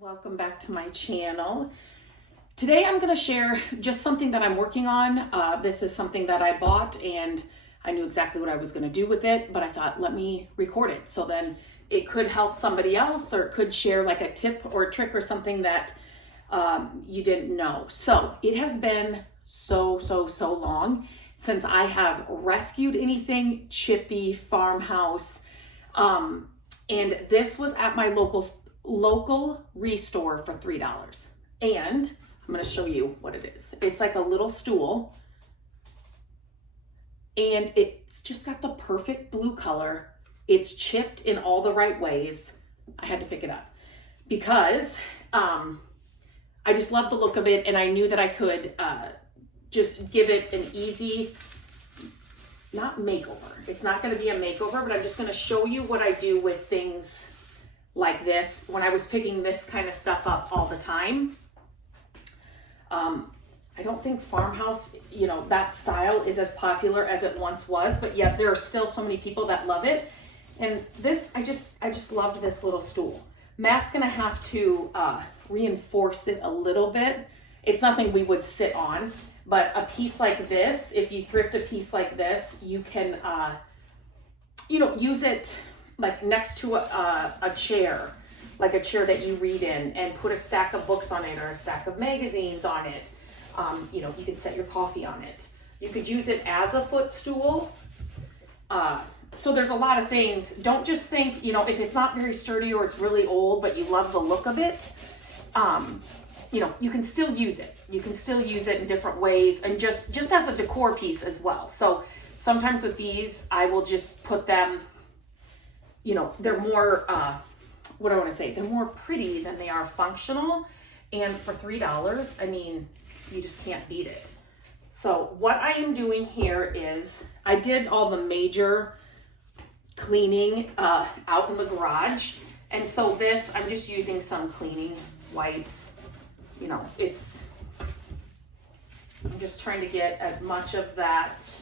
Welcome back to my channel. Today I'm going to share just something that I'm working on. This is something that I bought and I knew exactly what I was going to do with it, but I thought, let me record it. So then it could help somebody else, or it could share like a tip or a trick or something that you didn't know. So it has been so long since I have rescued anything Chippy farmhouse. And this was at my local restore for $3. And I'm going to show you what it is. It's like a little stool, and it's just got the perfect blue color. It's chipped in all the right ways. I had to pick it up because I just love the look of it, and I knew that I could just give it an easy, not makeover. It's not going to be a makeover, but I'm just going to show you what I do with things like this when I was picking this kind of stuff up all the time. I don't think farmhouse, that style is as popular as it once was, but yet there are still so many people that love it. And this, I just loved this little stool. Matt's gonna have to reinforce it a little bit. It's nothing we would sit on, but a piece like this, if you thrift a piece like this, you can, use it like next to a chair, like a chair that you read in, and put a stack of books on it or a stack of magazines on it. You can set your coffee on it. You could use it as a footstool. So there's a lot of things. Don't just think, if it's not very sturdy or it's really old, but you love the look of it, you can still use it. You can still use it in different ways, and just as a decor piece as well. So sometimes with these, I will just put them, they're more, they're more pretty than they are functional. And for $3, I mean, you just can't beat it. So what I am doing here is I did all the major cleaning out in the garage. And so this, I'm just using some cleaning wipes. I'm just trying to get as much of that,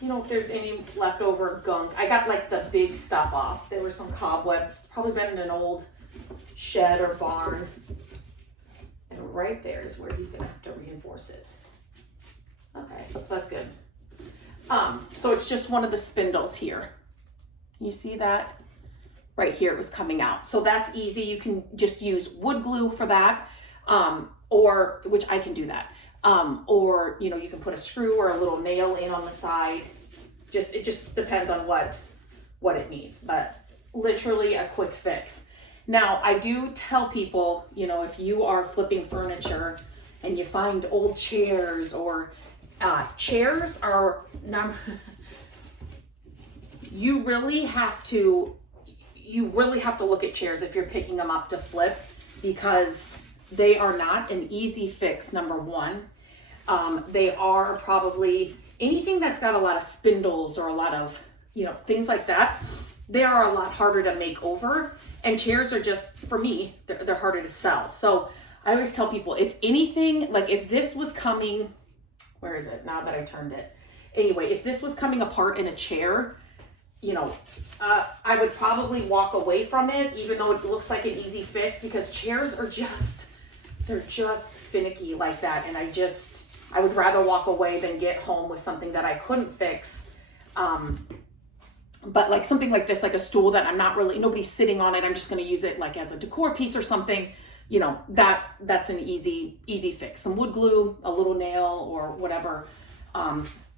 if there's any leftover gunk. I got like the big stuff off. There were some cobwebs, probably been in an old shed or barn. And right there is where he's gonna have to reinforce it. Okay, so that's good. So it's just one of the spindles here. You see that? Right here, it was coming out. So that's easy. You can just use wood glue for that, or which I can do that. Or you can put a screw or a little nail in on the side. It just depends on what it needs, but literally a quick fix. Now, I do tell people, if you are flipping furniture and you find old chairs, or chairs are you really have to look at chairs if you're picking them up to flip, because they are not an easy fix, number one. They are probably anything that's got a lot of spindles or a lot of, things like that. They are a lot harder to make over, and chairs are just, for me, they're harder to sell. So I always tell people, if anything, like if this was coming, where is it now that I turned it? Anyway, if this was coming apart in a chair, I would probably walk away from it, even though it looks like an easy fix, because chairs are they're just finicky like that. And I would rather walk away than get home with something that I couldn't fix. But like something like this, like a stool that nobody's sitting on it, I'm just going to use it like as a decor piece or something, that's an easy fix. Some wood glue, a little nail or whatever.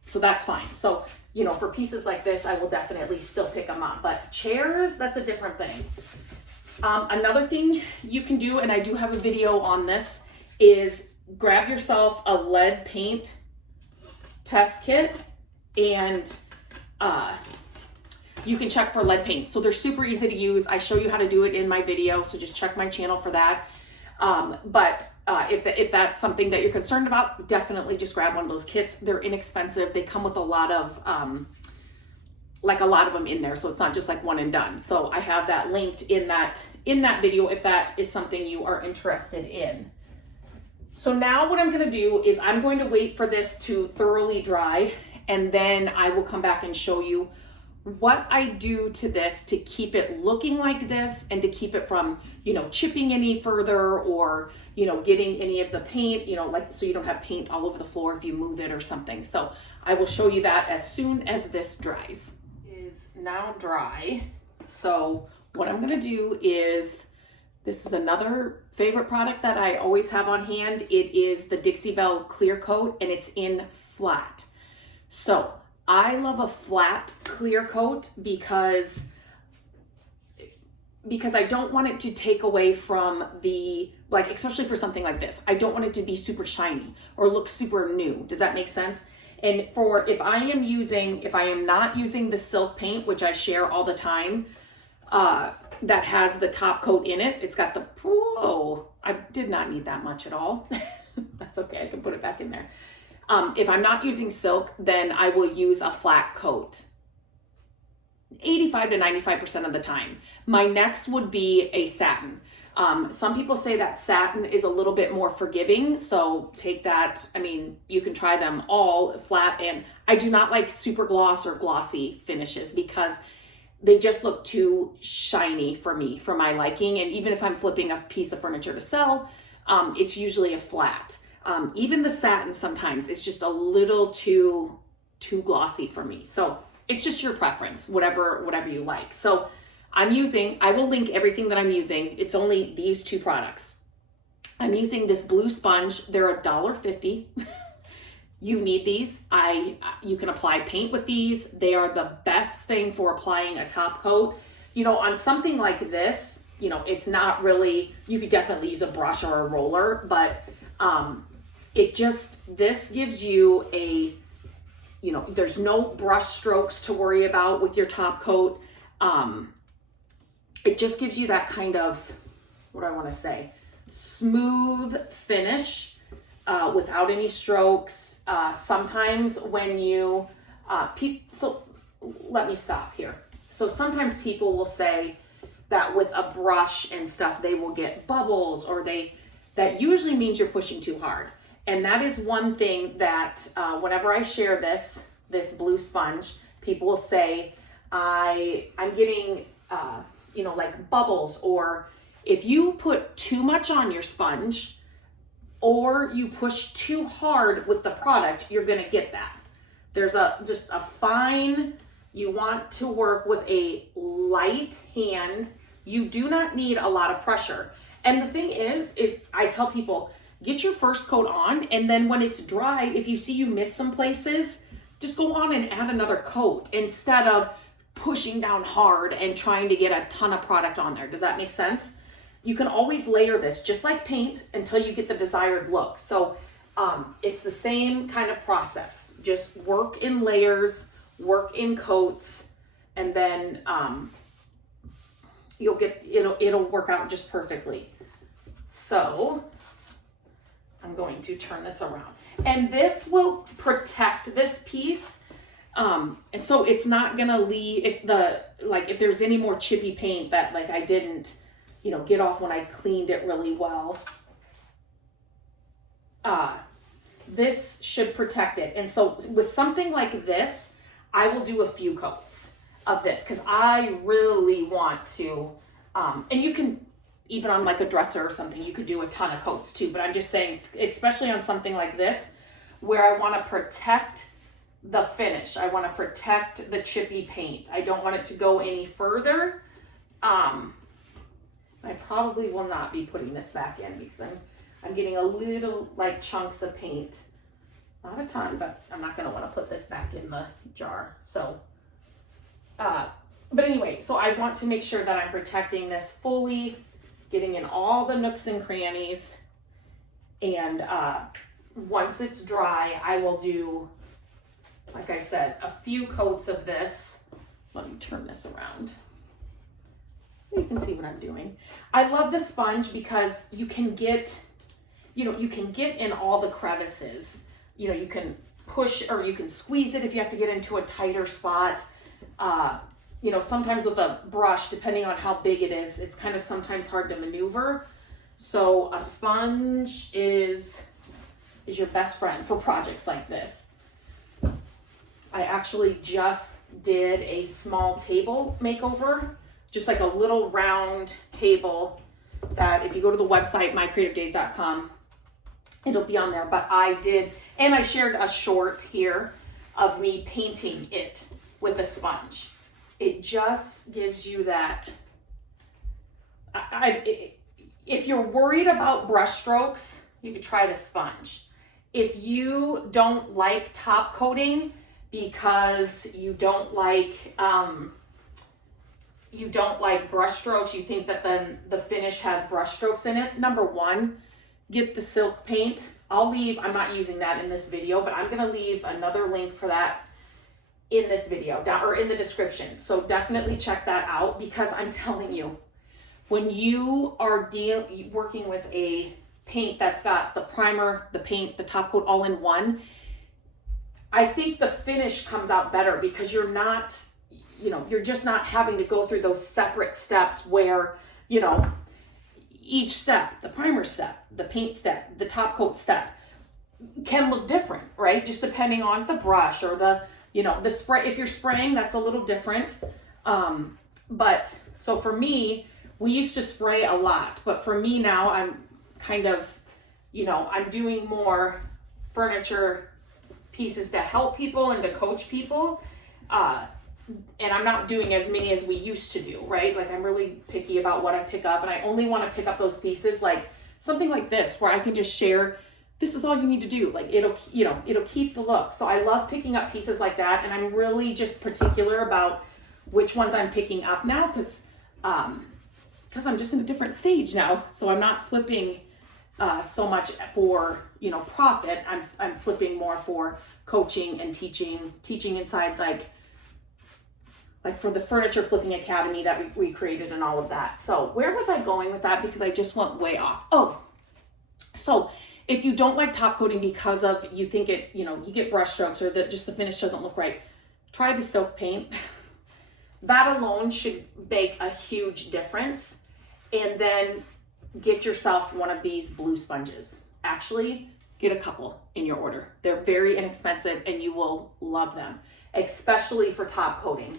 So that's fine. So, for pieces like this, I will definitely still pick them up, but chairs, that's a different thing. Another thing you can do, and I do have a video on this, is grab yourself a lead paint test kit, and you can check for lead paint. So they're super easy to use. I show you how to do it in my video, so just check my channel for that. But if that's something that you're concerned about, definitely just grab one of those kits. They're inexpensive. They come with a lot of them in there, so it's not just like one and done. So I have that linked in that video if that is something you are interested in. So now what I'm going to do is I'm going to wait for this to thoroughly dry, and then I will come back and show you what I do to this to keep it looking like this and to keep it from, chipping any further or, getting any of the paint, like, so you don't have paint all over the floor if you move it or something. So I will show you that as soon as this dries. It is now dry. So what I'm going to do is, this is another favorite product that I always have on hand. It is the Dixie Belle Clear Coat, and it's in flat. So I love a flat clear coat because I don't want it to take away from the, like, especially for something like this, I don't want it to be super shiny or look super new. Does that make sense? And if I am not using the silk paint, which I share all the time, that has the top coat in it. It's got I did not need that much at all. That's okay, I can put it back in there. If I'm not using silk, then I will use a flat coat 85 to 95% of the time. My next would be a satin. Some people say that satin is a little bit more forgiving, so take that. I mean, you can try them all flat, and I do not like super gloss or glossy finishes because they just look too shiny for me, for my liking. And even if I'm flipping a piece of furniture to sell, it's usually a flat. Even the satin sometimes it's just a little too glossy for me. So it's just your preference, whatever you like. So I will link everything that I'm using. It's only these two products. I'm using this blue sponge. They're $1.50. You need these. You can apply paint with these. They are the best thing for applying a top coat. On something like this, it's not really, you could definitely use a brush or a roller, but this gives you there's no brush strokes to worry about with your top coat. It just gives you that kind of, what do I want to say, smooth finish without any strokes. Sometimes when you, so let me stop here. So sometimes people will say that with a brush and stuff, they will get bubbles, or that usually means you're pushing too hard. And that is one thing that whenever I share this blue sponge, people will say, I'm getting, like bubbles, or if you put too much on your sponge or you push too hard with the product, you're going to get that. There's just a fine, you want to work with a light hand. You do not need a lot of pressure. And the thing is I tell people, get your first coat on, and then when it's dry, if you see you miss some places, just go on and add another coat instead of pushing down hard and trying to get a ton of product on there. Does that make sense? You can always layer this just like paint until you get the desired look. So it's the same kind of process. Just work in layers, work in coats, and then it'll work out just perfectly. So I'm going to turn this around, and this will protect this piece. And so it's not gonna leave it, if there's any more chippy paint that I didn't, get off when I cleaned it really well. This should protect it. And so with something like this, I will do a few coats of this because I really want to, and you can, even on a dresser or something, you could do a ton of coats too. But I'm just saying, especially on something like this, where I want to protect the finish. I want to protect the chippy paint. I don't want it to go any further. I probably will not be putting this back in because I'm getting a little chunks of paint. Not a ton, but I'm not going to want to put this back in the jar. So, but anyway, so I want to make sure that I'm protecting this fully, getting in all the nooks and crannies. And once it's dry, I will do, like I said, a few coats of this. Let me turn this around so you can see what I'm doing. I love the sponge because you can get, you can get in all the crevices. You can push or you can squeeze it if you have to get into a tighter spot. Sometimes with a brush, depending on how big it is, it's kind of sometimes hard to maneuver. So a sponge is your best friend for projects like this. I actually just did a small table makeover, just like a little round table that if you go to the website, mycreativedays.com, it'll be on there. But I did, and I shared a short here of me painting it with a sponge. It just gives you that, if you're worried about brush strokes, you could try the sponge. If you don't like top coating because you don't like brush strokes, you think that then the finish has brush strokes in it, number one, get the silk paint. I'm not using that in this video, but I'm gonna leave another link for that in this video or in the description. So definitely check that out, because I'm telling you, when you are working with a paint that's got the primer, the paint, the top coat all in one, I think the finish comes out better, because you're just not having to go through those separate steps where, each step, the primer step, the paint step, the top coat step can look different, right? Just depending on the brush or the spray. If you're spraying, that's a little different. But so for me, we used to spray a lot, but for me now, I'm kind of, I'm doing more furniture pieces to help people and to coach people. And I'm not doing as many as we used to do, right? Like, I'm really picky about what I pick up, and I only want to pick up those pieces, like something like this, where I can just share, this is all you need to do. Like, it'll keep the look. So I love picking up pieces like that. And I'm really just particular about which ones I'm picking up now, because I'm just in a different stage now. So I'm not flipping so much for, profit. I'm flipping more for coaching and teaching inside, like for the Furniture Flipping Academy that we created and all of that. So where was I going with that? Because I just went way off. Oh, so if you don't like top coating because of, you think it, you get brush strokes or that just the finish doesn't look right, try the silk paint. That alone should make a huge difference. And then get yourself one of these blue sponges. Actually, get a couple in your order. They're very inexpensive and you will love them, especially for top coating.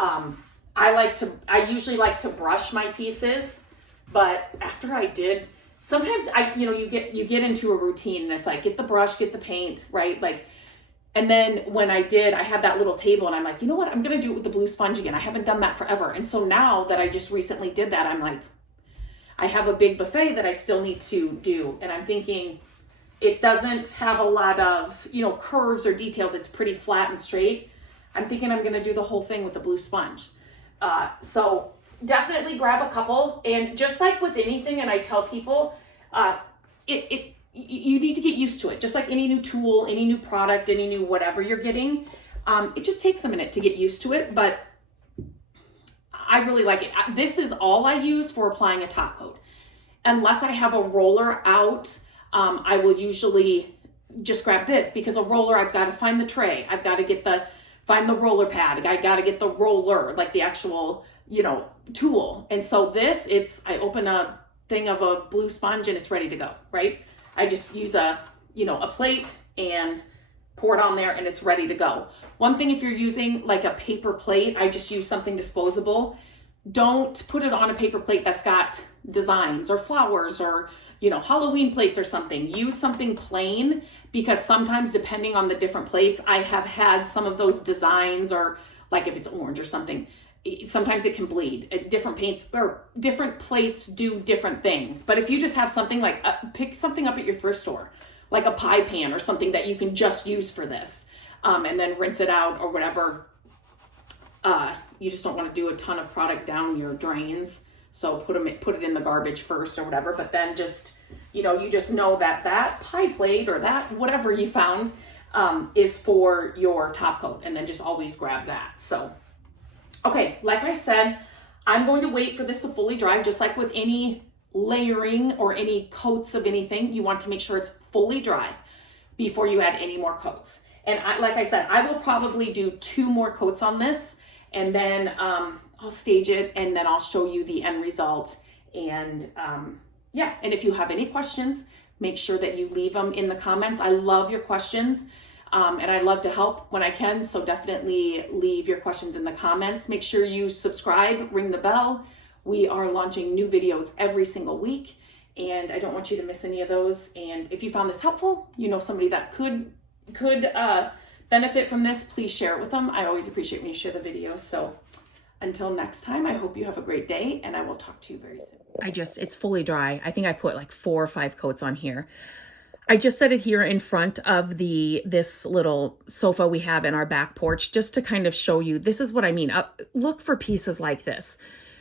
I usually like to brush my pieces, but after I did, sometimes you get into a routine and it's like, get the brush, get the paint, right? Like, and then when I had that little table and I'm like, you know what? I'm going to do it with the blue sponge again. I haven't done that forever. And so now that I just recently did that, I'm like, I have a big buffet that I still need to do. And I'm thinking it doesn't have a lot of, curves or details. It's pretty flat and straight. I'm thinking I'm going to do the whole thing with the blue sponge. So definitely grab a couple. And just like with anything, and I tell people, you need to get used to it. Just like any new tool, any new product, any new whatever you're getting, it just takes a minute to get used to it. But I really like it. This is all I use for applying a top coat. Unless I have a roller out, I will usually just grab this, because a roller, I've got to find the tray. I've got to find the roller pad. I got to get the roller, like the actual, tool. And so I open a thing of a blue sponge and it's ready to go, right? I just use a plate and pour it on there and it's ready to go. One thing, if you're using like a paper plate, I just use something disposable. Don't put it on a paper plate that's got designs or flowers or, Halloween plates or something. Use something plain, because sometimes depending on the different plates, I have had some of those designs, or like if it's orange or something, sometimes it can bleed. Different paints or different plates do different things. But if you just have something like, pick something up at your thrift store, like a pie pan or something that you can just use for this, and then rinse it out or whatever. You just don't want to do a ton of product down your drains. So put it in the garbage first or whatever, but then just, you just know that pie plate or that whatever you found is for your top coat, and then just always grab that. So, okay, like I said, I'm going to wait for this to fully dry. Just like with any layering or any coats of anything, you want to make sure it's fully dry before you add any more coats. And like I said, I will probably do 2 more coats on this, and then I'll stage it, and then I'll show you the end result. And and if you have any questions, make sure that you leave them in the comments. I love your questions. And I love to help when I can. So definitely leave your questions in the comments. Make sure you subscribe, ring the bell. We are launching new videos every single week, and I don't want you to miss any of those. And if you found this helpful, you know somebody that could benefit from this, please share it with them. I always appreciate when you share the videos. So until next time, I hope you have a great day, and I will talk to you very soon. It's fully dry. I think I put like 4 or 5 coats on here. I just set it here in front of this little sofa we have in our back porch, just to kind of show you, this is what I mean. Look for pieces like this.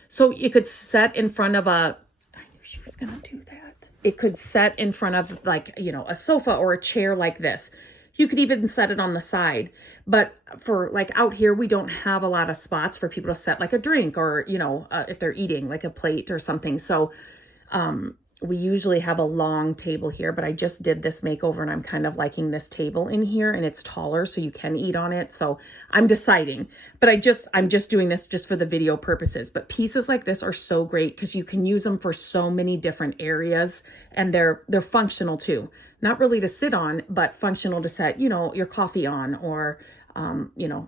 So you could set in front of I knew she was gonna do that. It could set in front of, like, you know, a sofa or a chair like this. You could even set it on the side. But for like out here, we don't have a lot of spots for people to set like a drink, or, you know, if they're eating like a plate or something. So we usually have a long table here, but I just did this makeover and I'm kind of liking this table in here, and it's taller so you can eat on it. So I'm deciding, but I'm just doing this just for the video purposes. But pieces like this are so great because you can use them for so many different areas, and they're functional too. Not really to sit on, but functional to set, you know, your coffee on, or, you know,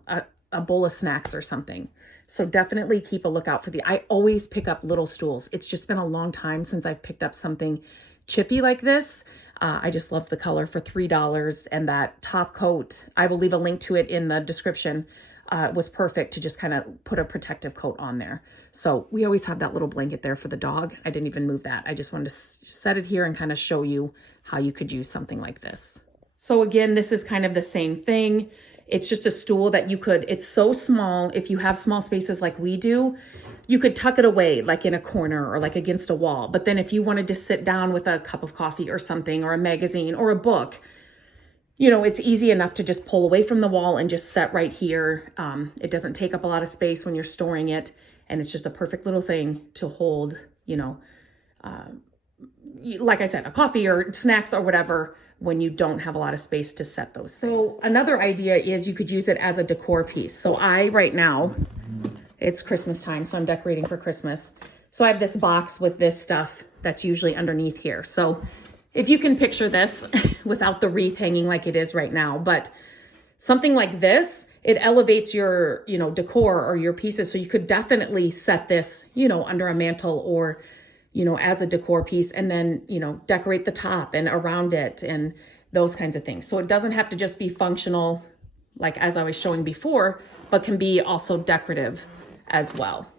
a bowl of snacks or something. So definitely keep a lookout for I always pick up little stools. It's just been a long time since I've picked up something chippy like this. I just love the color for $3, and that top coat, I will leave a link to it in the description, was perfect to just kind of put a protective coat on there. So we always have that little blanket there for the dog. I didn't even move that. I just wanted to set it here and kind of show you how you could use something like this. So again, this is kind of the same thing. It's just a stool that you could, it's so small. If you have small spaces like we do, you could tuck it away like in a corner or like against a wall. But then if you wanted to sit down with a cup of coffee or something, or a magazine or a book, you know, it's easy enough to just pull away from the wall and just set right here. It doesn't take up a lot of space when you're storing it. And it's just a perfect little thing to hold, you know, like I said, a coffee or snacks or whatever, when you don't have a lot of space to set those things. So another idea is you could use it as a decor piece. So right now, it's Christmas time, so I'm decorating for Christmas. So I have this box with this stuff that's usually underneath here. So if you can picture this without the wreath hanging like it is right now, but something like this, it elevates your, you know, decor or your pieces. So you could definitely set this, you know, under a mantle, or, you know, as a decor piece, and then, you know, decorate the top and around it and those kinds of things. So it doesn't have to just be functional, like as I was showing before, but can be also decorative as well.